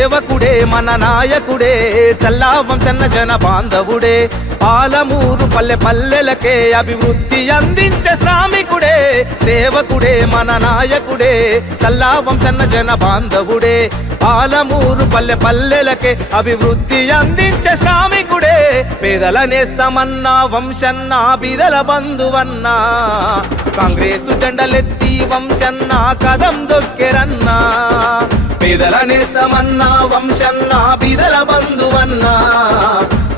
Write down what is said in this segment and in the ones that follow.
సేవకుడే మన నాయకుడే చల్లా వంశన్న జన బాంధవుడే పాలమూరు పల్లె పల్లెలకే అభివృద్ధి అందించే శ్రామికుడే సేవకుడే మన నాయకుడే చల్లా వంశన్న జన బాంధవుడే పాలమూరు పల్లె పల్లెలకే అభివృద్ధి అందించే శ్రామికుడే పేదల నేస్తమన్నా వంశన్న బీదల బంధువన్నా కాంగ్రెసు జెండలెత్తి వంశన్న కదం దొక్కెరన్నా పేదల నేస్తమన్నా వంశన్న బీదల బంధువన్నా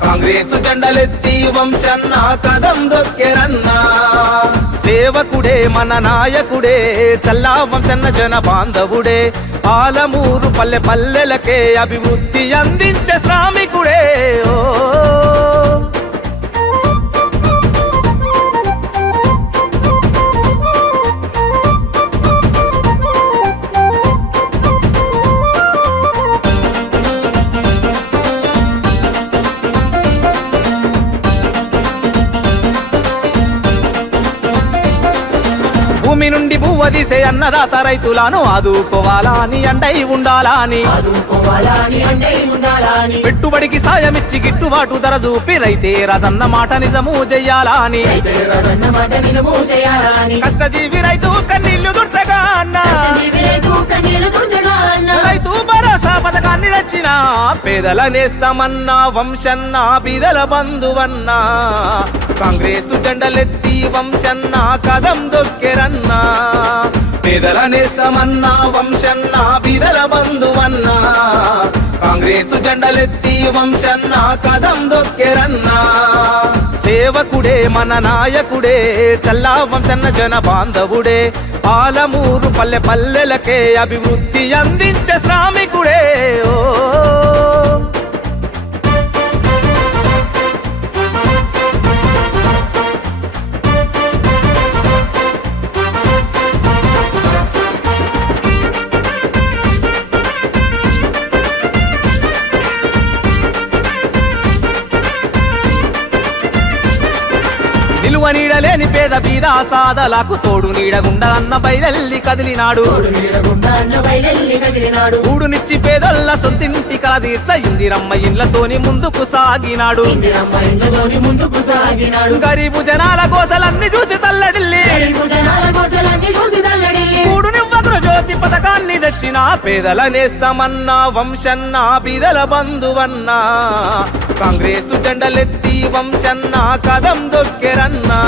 కాంగ్రెసు జెండలెత్తి వంశన్న కదం దొక్కెరన్నా సేవకుడే మన నాయకుడే చల్లా వంశన్న జన బాంధవుడే పాలమూరు పల్లె పల్లెలకే అభివృద్ధి అందించే శ్రామికుడే ఓ భూమి నుండి భూవదీసే అన్నదాత రైతులను ఆదుకోవాలని అండై ఉండాలని పెట్టుబడికి సాయమిచ్చి గిట్టుబాటు ధర చూపి రైతే రాజన్న మాట నిజము చెయ్యాలని కష్టజీవి రైతు కన్నీళ్లు దుర్చగా అన్న రైతు భరోసా పథకాన్ని తెచ్చిన పేదల నేస్తమన్నా వంశన్న బీదల బంధువన్నా కాంగ్రెసు జెండలెత్తి వంశన్న కదం దొక్కెరన్నా పేదల నేస్తమన్నా వంశన్న బీదల బంధువన్నా కాంగ్రెసు జెండలెత్తి వంశన్న కదం దొక్కెరన్నా సేవకుడే మన నాయకుడే చల్లా వంశన్న జన బాంధవుడే పాలమూరు పల్లె పల్లెలకే అభివృద్ధి అందించే శ్రామికుడే ఓ నిలువ నీడలేని పేద బీద సాదలకు తోడు నీడగుండ అన్న బయలెల్లి కదిలినాడు ఊడునిచ్చి పేదల్ల సొంతింటి కల తీర్చ ఇందిరమ్మ ఇండ్లతోని ముందుకు సాగినాడు గరీబు జనాల గోసలన్నీ చూసి తల్లడిల్లి ఊడునివ్వకురు జ్యోతి పథకాన్ని తెచ్చిన పేదల నేస్తమన్నా వంశన్న బీదల బంధువన్నా కాంగ్రెసు జెండలెత్తి వంశన్న కదం దొక్కెరన్నా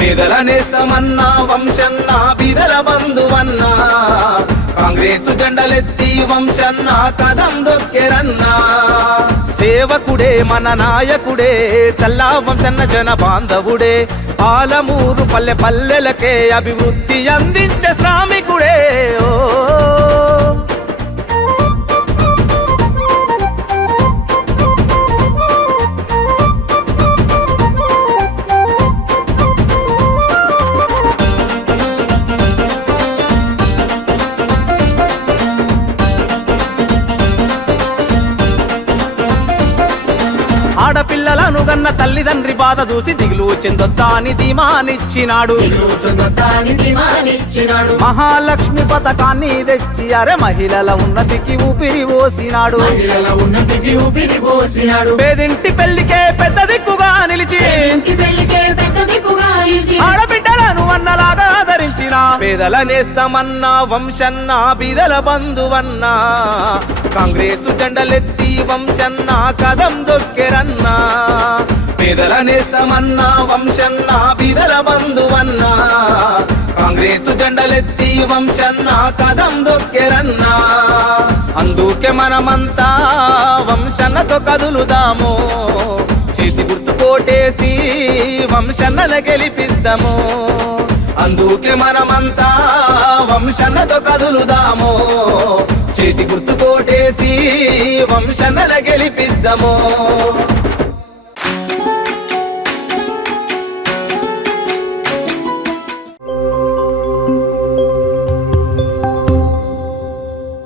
పేదల నేస్తమన్నా వంశన్న బీదల బంధువన్నా కాంగ్రెసు జెండలెత్తి వంశన్న కదం దొక్కెరన్నా సేవకుడే మన నాయకుడే చల్లా వంశన్న జన బాంధవుడే పాలమూరు పల్లె పల్లెలకే అభివృద్ధి అందించే శ్రామికుడే ఓ ఆడపిల్లలను గన్న తల్లిదండ్రి బాధ చూసి దిగులు చెందొద్దా అని ధీమానిచ్చినాడు మహాలక్ష్మి పథకాన్ని తెచ్చి అరే మహిళల ఉన్నతికి ఊపిరి పోసినాడు పేదింటి పెళ్లికే పెద్ద దిక్కుగా నిలిచి ఆడబిడ్డలను అన్నలాగా ఆదరించిన పేదల నేస్తమన్నా వంశన్న బీదల బంధువన్నా కాంగ్రెసు జెండలెత్తి వంశన్న కదం దొక్కెరన్నా పేదల నేస్తమన్నా వంశన్న బీదల బంధువన్నా కాంగ్రెసు జెండలెత్తి వంశన్న కదం దొక్కెరన్నా అందుకే మనమంతా వంశన్నతో కదులుదాము చేతి గుర్తు కోటేసి వంశన్నల గెలిపిద్దాము అందుకే మనమంతా వంశన్నతో కదులుదాము చేతి గుర్తు కోటేసి వంశన్నల గెలిపిద్దాము